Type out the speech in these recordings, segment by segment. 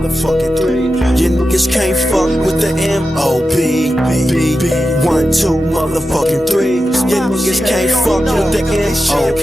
motherfucking 3. You niggas can't fuck with the M.O.B. 1, 2, motherfucking 3. You niggas can't fuck with the M.O.B.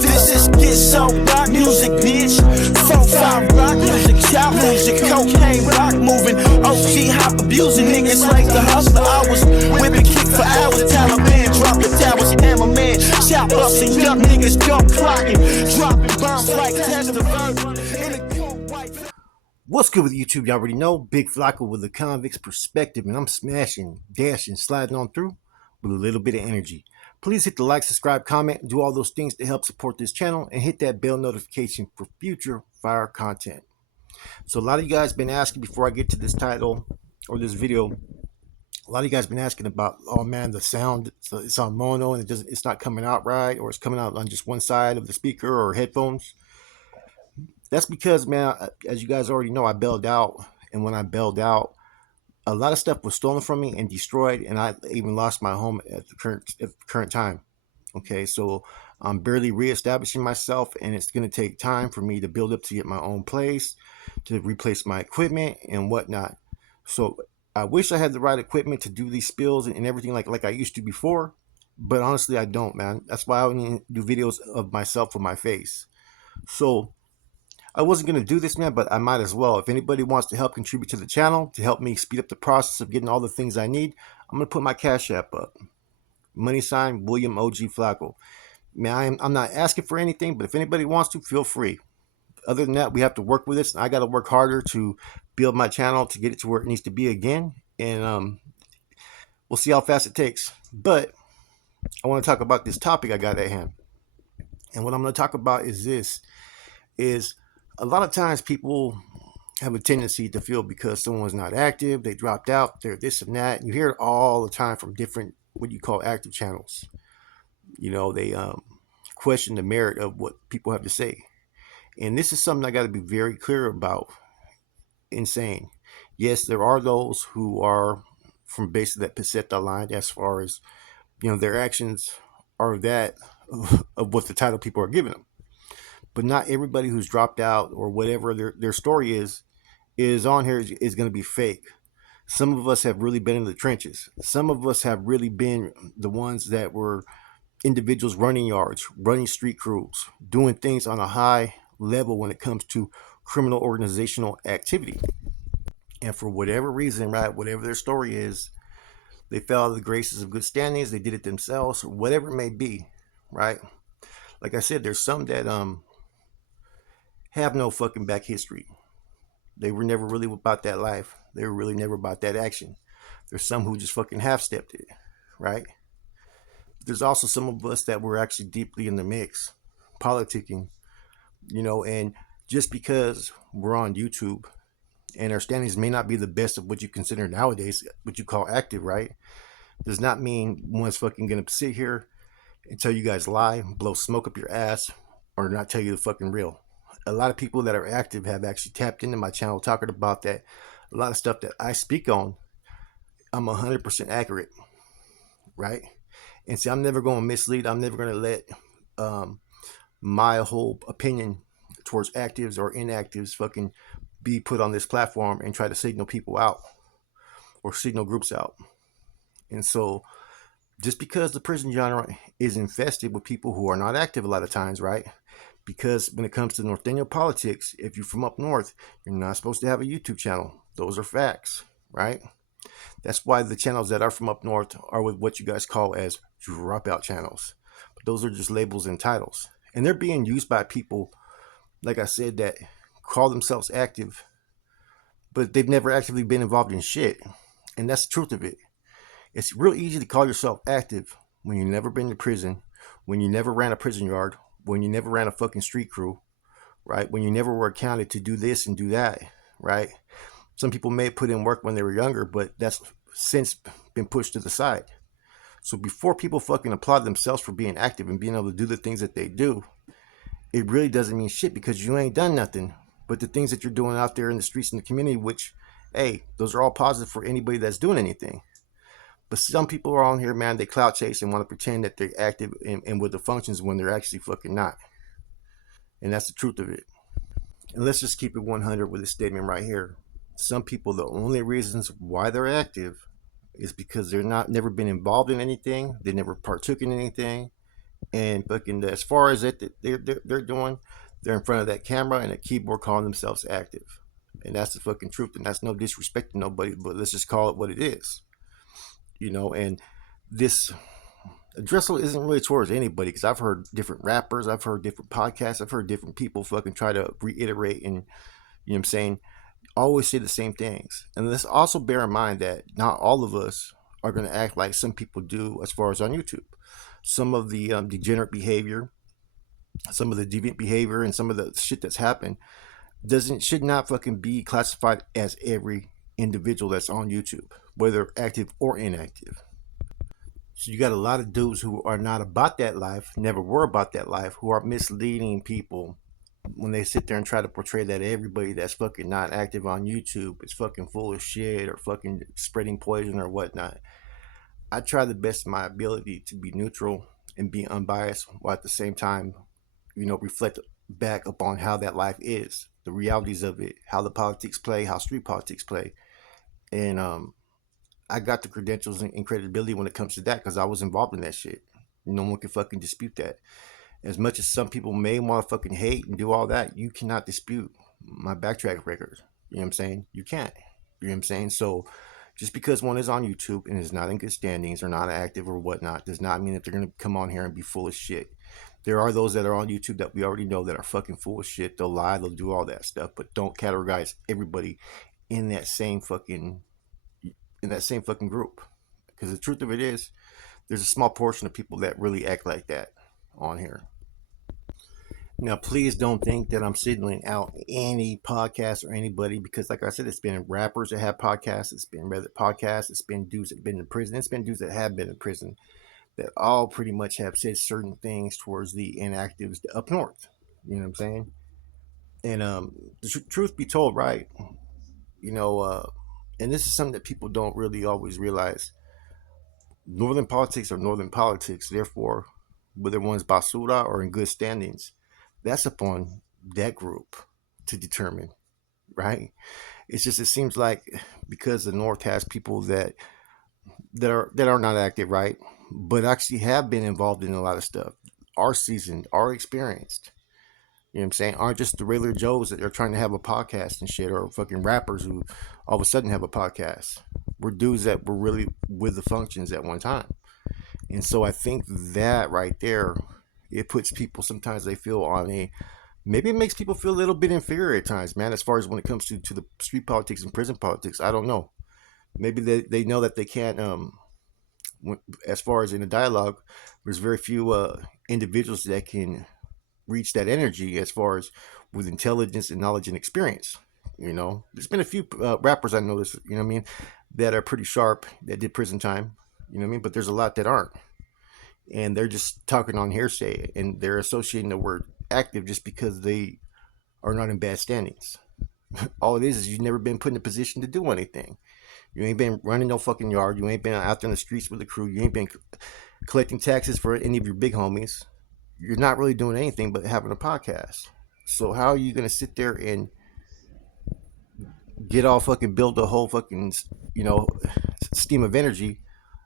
This is get so rock music, bitch. 4-5 rock music, child music, cocaine rock moving, OG hop abusing niggas like the hustler. I was whipping kick for hours, Taliban dropping towers, hammerman, chop busting young niggas, gun clocking, dropping bombs like test the verb in a cold white. What's good with YouTube? You already know, Big Flacco with a convict's perspective, and I'm smashing, dashing, sliding on through with a little bit of energy. Please hit the like, subscribe, comment, do all those things to help support this channel, and hit that bell notification for future fire content. So a lot of you guys been asking before I get to this title or this video, a lot of you guys been asking about, oh man, the sound, it's on mono and it's not coming out right, or it's coming out on just one side of the speaker or headphones. That's because, man, as you guys already know, I bailed out, and when I bailed out, a lot of stuff was stolen from me and destroyed, and I even lost my home at the current time. Okay, so I'm barely reestablishing myself, and it's going to take time for me to build up to get my own place, to replace my equipment and whatnot. So I wish I had the right equipment to do these spills and everything like I used to before, but honestly, I don't, man. That's why I only do videos of myself with my face. So I wasn't going to do this, man, but I might as well. If anybody wants to help contribute to the channel, to help me speed up the process of getting all the things I need, I'm going to put my Cash App up. # William OG Flacco. Man, I'm not asking for anything, but if anybody wants to, feel free. Other than that, we have to work with this. I got to work harder to build my channel to get it to where it needs to be again. And we'll see how fast it takes. But I want to talk about this topic I got at hand. And what I'm going to talk about is this, is a lot of times people have a tendency to feel because someone's not active, they dropped out, they're this and that. You hear it all the time from different, what you call active channels. You know, they question the merit of what people have to say. And this is something I got to be very clear about in saying, yes, there are those who are from basically that Pacifica Line as far as, you know, their actions are that of what the title people are giving them. But not everybody who's dropped out or whatever their story is on here is going to be fake. Some of us have really been in the trenches. Some of us have really been the ones that were individuals running yards, running street crews, doing things on a high level when it comes to criminal organizational activity. And for whatever reason, right, whatever their story is, they fell out of the graces of good standings, they did it themselves, or whatever it may be, right? Like I said, there's some that have no fucking back history. They were never really about that life. They were really never about that action. There's some who just fucking half-stepped it, right? There's also some of us that were actually deeply in the mix, politicking, you know, and just because we're on YouTube and our standings may not be the best of what you consider nowadays, what you call active, right, does not mean one's fucking gonna sit here and tell you guys lie, blow smoke up your ass, or not tell you the fucking real. A lot of people that are active have actually tapped into my channel talking about that. A lot of stuff that I speak on, I'm 100% accurate, right? And see, I'm never going to mislead. I'm never going to let my whole opinion towards actives or inactives fucking be put on this platform and try to signal people out or signal groups out. And so just because the prison genre is infested with people who are not active a lot of times, right? Because when it comes to Norteño politics, if you're from up north, you're not supposed to have a YouTube channel. Those are facts, right? That's why the channels that are from up north are with what you guys call as dropout channels. But those are just labels and titles. And they're being used by people, like I said, that call themselves active, but they've never actively been involved in shit. And that's the truth of it. It's real easy to call yourself active when you've never been to prison, when you never ran a prison yard, when you never ran a fucking street crew, right? When you never were accounted to do this and do that, right? Some people may put in work when they were younger, but that's since been pushed to the side. So before people fucking applaud themselves for being active and being able to do the things that they do, it really doesn't mean shit because you ain't done nothing but the things that you're doing out there in the streets and the community, which, hey, those are all positive for anybody that's doing anything. But some people are on here, man, they clout chase and want to pretend that they're active and with the functions when they're actually fucking not. And that's the truth of it. And let's just keep it 100 with this statement right here. Some people, the only reasons why they're active is because they're not never been involved in anything, they never partook in anything, and fucking as far as it they're doing, they're in front of that camera and a keyboard calling themselves active. And that's the fucking truth, and that's no disrespect to nobody, but let's just call it what it is, and this addressal isn't really towards anybody, because I've heard different rappers, I've heard different podcasts, I've heard different people fucking try to reiterate and, what I'm saying, always say the same things. And let's also bear in mind that not all of us are going to act like some people do as far as on YouTube. Some of the degenerate behavior, some of the deviant behavior, and some of the shit that's happened doesn't should not fucking be classified as every individual that's on YouTube, whether active or inactive. So you got a lot of dudes who are not about that life, never were about that life, who are misleading people when they sit there and try to portray that everybody that's fucking not active on YouTube is fucking full of shit or fucking spreading poison or whatnot. I try the best of my ability to be neutral and be unbiased, while at the same time, reflect back upon how that life is, the realities of it, how the politics play, how street politics play. And I got the credentials and credibility when it comes to that, because I was involved in that shit. No one can fucking dispute that. As much as some people may want to fucking hate and do all that, you cannot dispute my backtrack record. You know what I'm saying? You can't. You know what I'm saying? So just because one is on YouTube and is not in good standings or not active or whatnot does not mean that they're going to come on here and be full of shit. There are those that are on YouTube that we already know that are fucking full of shit. They'll lie, they'll do all that stuff, but don't categorize everybody in that same fucking group. Because the truth of it is, there's a small portion of people that really act like that on here. Now, please don't think that I'm signaling out any podcast or anybody, because, like I said, it's been rappers that have podcasts, it's been Reddit podcasts, it's been dudes that have been in prison, it's been dudes that have been in prison that all pretty much have said certain things towards the inactives up north. You know what I'm saying? And the truth be told, right? You know, uh, and this is something that people don't really always realize. Northern politics are northern politics. Therefore, whether one's basura or in good standings, that's upon that group to determine, right? It's just, it seems like because the North has people that are not active, right, but actually have been involved in a lot of stuff, are seasoned, are experienced. You know what I'm saying? Aren't just the regular Joes that are trying to have a podcast and shit, or fucking rappers who all of a sudden have a podcast. We're dudes that were really with the functions at one time. And so I think that right there, it puts people, sometimes they feel on a, maybe it makes people feel a little bit inferior at times, man, as far as when it comes to the street politics and prison politics. I don't know. Maybe they know that they can't, as far as in a dialogue, there's very few individuals that can reach that energy as far as with intelligence and knowledge and experience. There's been a few rappers I noticed, you know what I mean, that are pretty sharp that did prison time, you know what I mean, but there's a lot that aren't, and they're just talking on hearsay, and they're associating the word active just because they are not in bad standings. All it is you've never been put in a position to do anything. You ain't been running no fucking yard. You ain't been out there in the streets with the crew. You ain't been collecting taxes for any of your big homies. You're not really doing anything but having a podcast. So how are you gonna sit there and get all fucking build a whole fucking you know scheme of energy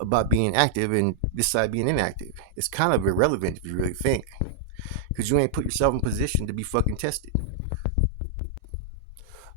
about being active and this side being inactive? It's kind of irrelevant if you really think, because you ain't put yourself in position to be fucking tested.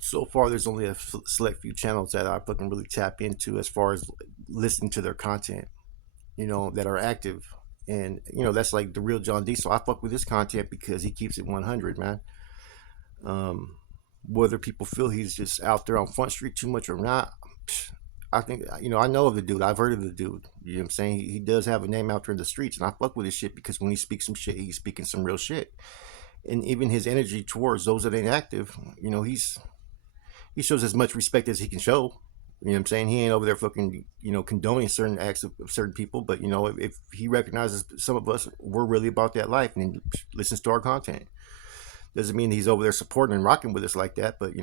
So far, there's only a select few channels that I fucking really tap into as far as listening to their content, that are active. And, that's like the real John Diesel. I fuck with his content because he keeps it 100, man. Um, Whether people feel he's just out there on Front Street too much or not, I think, I know of the dude. I've heard of the dude. You know what I'm saying? He does have a name out there in the streets, and I fuck with his shit because when he speaks some shit, he's speaking some real shit. And even his energy towards those that ain't active, he shows as much respect as he can show. You know what I'm saying? He ain't over there fucking, condoning certain acts of certain people. But, if he recognizes some of us, we're really about that life, and he listens to our content. Doesn't mean he's over there supporting and rocking with us like that. But,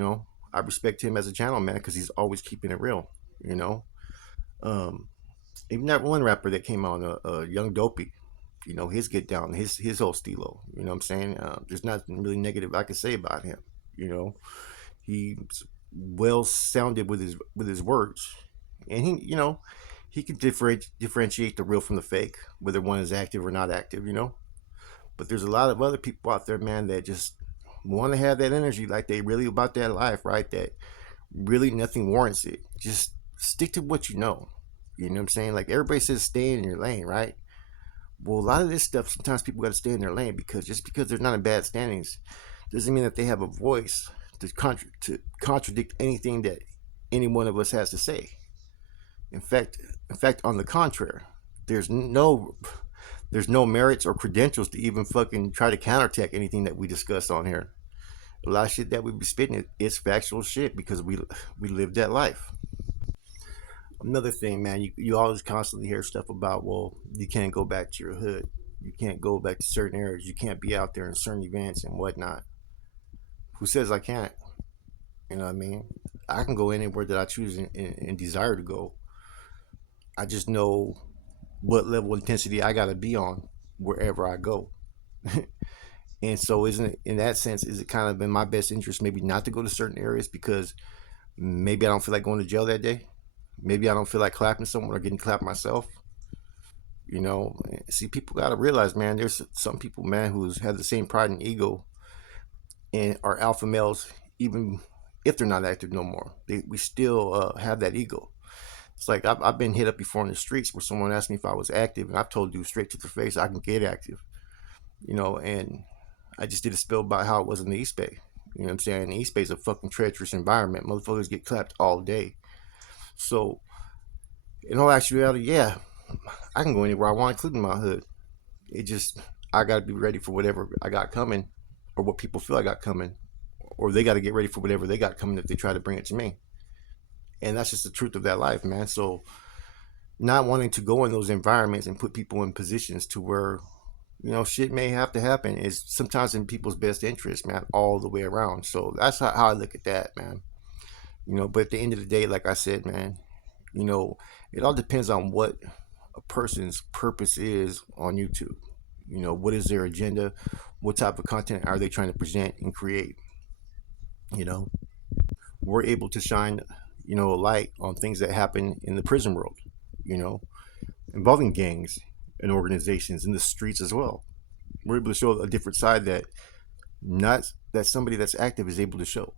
I respect him as a channel, man, because he's always keeping it real, Um, Even that one rapper that came on, Young Dopey, his get down, his whole stilo. You know what I'm saying? There's nothing really negative I can say about him. You know, he's well sounded with his words, and he can differentiate the real from the fake, whether one is active or not active. But there's a lot of other people out there, man, that just want to have that energy, like they really about that life, right? That really nothing warrants it. Just stick to what you know. You know what I'm saying? Like everybody says, stay in your lane, right? Well, a lot of this stuff, sometimes people got to stay in their lane because just because they're not in bad standings doesn't mean that they have a voice to contradict anything that any one of us has to say. In fact, on the contrary, there's no there's no merits or credentials to even fucking try to counterattack anything that we discuss on here. A lot of shit that we be spitting, it's factual shit because we live that life. Another thing, man, you always constantly hear stuff about, well, you can't go back to your hood, you can't go back to certain areas, you can't be out there in certain events and whatnot. Who says I can't? You know what I mean? I can go anywhere that I choose and desire to go. I just know what level of intensity I got to be on wherever I go. And so, isn't it in that sense? Is it kind of in my best interest maybe not to go to certain areas because maybe I don't feel like going to jail that day? Maybe I don't feel like clapping someone or getting clapped myself. See, people got to realize, man, there's some people, man, who's had the same pride and ego and are alpha males, even if they're not active no more. We still have that ego. It's like I've been hit up before in the streets where someone asked me if I was active, and I've told you straight to the face I can get active. And I just did a spill about how it was in the East Bay. You know what I'm saying? The East Bay is a fucking treacherous environment. Motherfuckers get clapped all day. So, in all actuality, yeah, I can go anywhere I want, including my hood. It just, I got to be ready for whatever I got coming, or what people feel I got coming, or they got to get ready for whatever they got coming if they try to bring it to me. And that's just the truth of that life, man. So, not wanting to go in those environments and put people in positions to where shit may have to happen is sometimes in people's best interest, man, all the way around. So that's how I look at that, man. But at the end of the day, like I said, man, it all depends on what a person's purpose is on YouTube. What is their agenda? What type of content are they trying to present and create? You know, we're able to shine, a light on things that happen in the prison world, you know, involving gangs and organizations in the streets as well. We're able to show a different side that not that somebody that's active is able to show.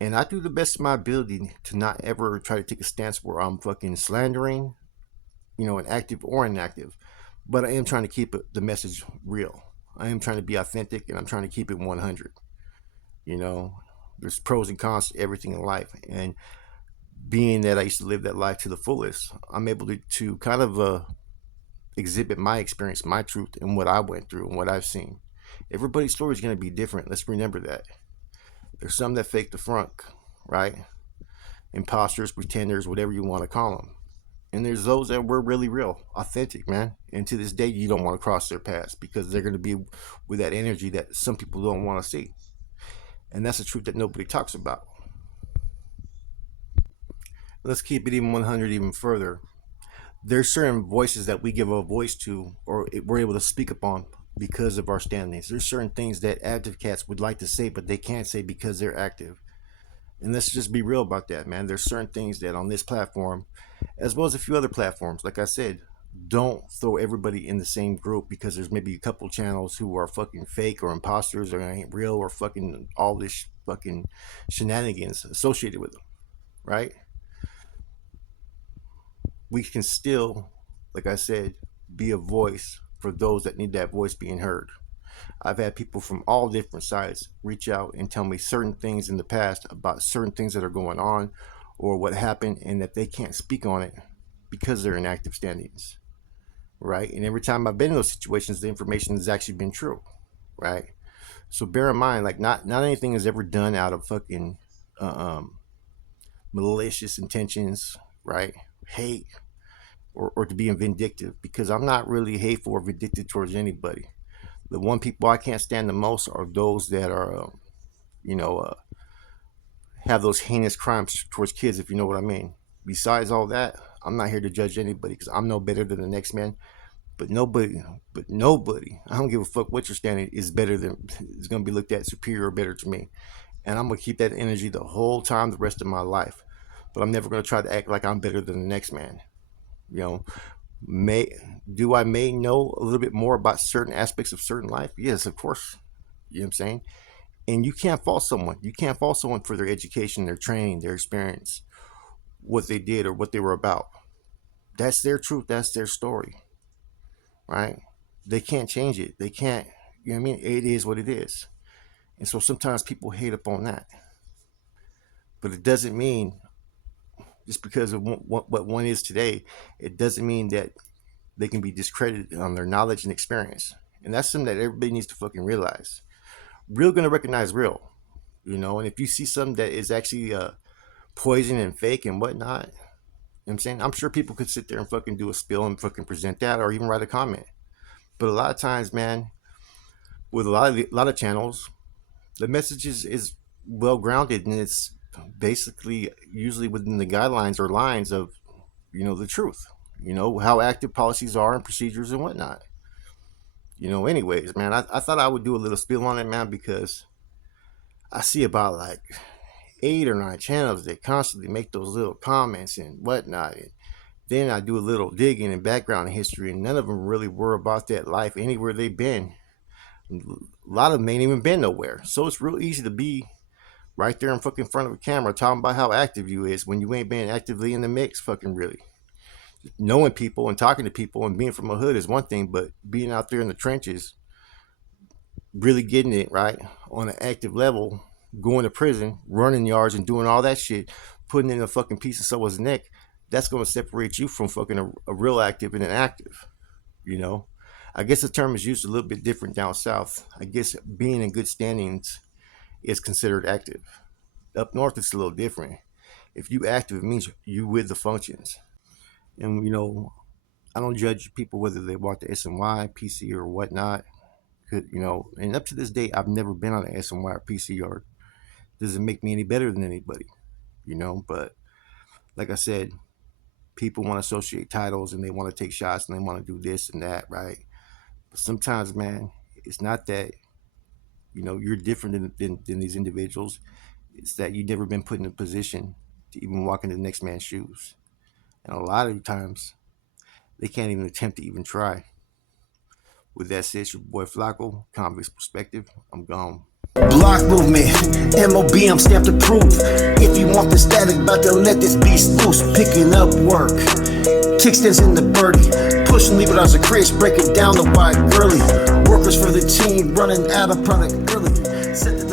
And I do the best of my ability to not ever try to take a stance where I'm fucking slandering, an active or inactive. But I am trying to keep the message real. I am trying to be authentic and I'm trying to keep it 100. You know, there's pros and cons to everything in life. And being that I used to live that life to the fullest, I'm able to kind of exhibit my experience, my truth, and what I went through and what I've seen. Everybody's story is going to be different. Let's remember that. There's some that fake the front, right? Imposters, pretenders, whatever you want to call them. And there's those that were really real, authentic, man. And to this day, you don't want to cross their paths because they're going to be with that energy that some people don't want to see. And that's the truth that nobody talks about. Let's keep it even 100 even further. There's certain voices that we give a voice to or we're able to speak upon because of our standings. There's certain things that active cats would like to say, but they can't say because they're active. And let's just be real about that, man. There's certain things that on this platform, as well as a few other platforms, like I said, don't throw everybody in the same group because there's maybe a couple channels who are fucking fake or imposters or ain't real or fucking all this fucking shenanigans associated with them, right? We can still, like I said, be a voice for those that need that voice being heard. I've had people from all different sides reach out and tell me certain things in the past about certain things that are going on or what happened and that they can't speak on it because they're in active standings, right? And every time I've been in those situations, the information has actually been true, right? So bear in mind, like not anything is ever done out of fucking malicious intentions, right? Hate or to be vindictive because I'm not really hateful or vindictive towards anybody. The one people I can't stand the most are those that are, you know, uh, have those heinous crimes towards kids, if you know what I mean. Besides all that, I'm not here to judge anybody because I'm no better than the next man. But nobody, I don't give a fuck what you're standing is better than is going to be looked at superior or better to me. And I'm gonna keep that energy the whole time, the rest of my life. But I'm never gonna try to act like I'm better than the next man. You know, may I may know a little bit more about certain aspects of certain life? Yes, of course. You know what I'm saying? And you can't fault someone. You can't fault someone for their education, their training, their experience, what they did or what they were about. That's their truth. That's their story, right? They can't change it. They can't. You know what I mean? It is what it is. And so sometimes people hate up on that, but it doesn't mean just because of what one is today, it doesn't mean that they can be discredited on their knowledge and experience. And that's something that everybody needs to fucking realize. Real gonna recognize real, you know. And if you see something that is actually poison and fake and whatnot, you know what I'm saying, I'm sure people could sit there and fucking do a spill and fucking present that, or even write a comment. But a lot of times, man, with a lot of channels, the message is well grounded, and it's basically usually within the guidelines or lines of, you know, the truth. You know how active policies are and procedures and whatnot. You know, anyways, man, I thought I would do a little spill on it, man, because I see about like 8 or 9 channels that constantly make those little comments and whatnot. And then I do a little digging and background history, and none of them really were about that life anywhere they've been. A lot of them ain't even been nowhere. So it's real easy to be right there in fucking front of a camera talking about how active you is when you ain't been actively in the mix, fucking really. Knowing people and talking to people and being from a hood is one thing, but being out there in the trenches, really getting it right on an active level, going to prison, running yards and doing all that shit, putting in a fucking piece of someone's neck, that's going to separate you from fucking a real active and an active, you know. I guess the term is used a little bit different down south. I guess being in good standings is considered active. Up north, it's a little different. If you active, it means you with the functions. And, you know, I don't judge people whether they walk the SNY, PC, or whatnot. You know, and up to this day, I've never been on an SNY or PC, or doesn't make me any better than anybody, you know. But like I said, people want to associate titles and they want to take shots and they want to do this and that, right? But sometimes, man, it's not that, you know, you're different than these individuals. It's that you've never been put in a position to even walk into the next man's shoes. And a lot of times, they can't even attempt to even try. With that said, it's your boy Flacco, Convict's Perspective. I'm gone. Block movement, MOB, I'm stamped to prove. If you want the static, about to let this beast loose. Picking up work, kickstands in the birdie. Pushing Libras of crates, breaking down the wide girly. Workers for the team, running out of product early. Set the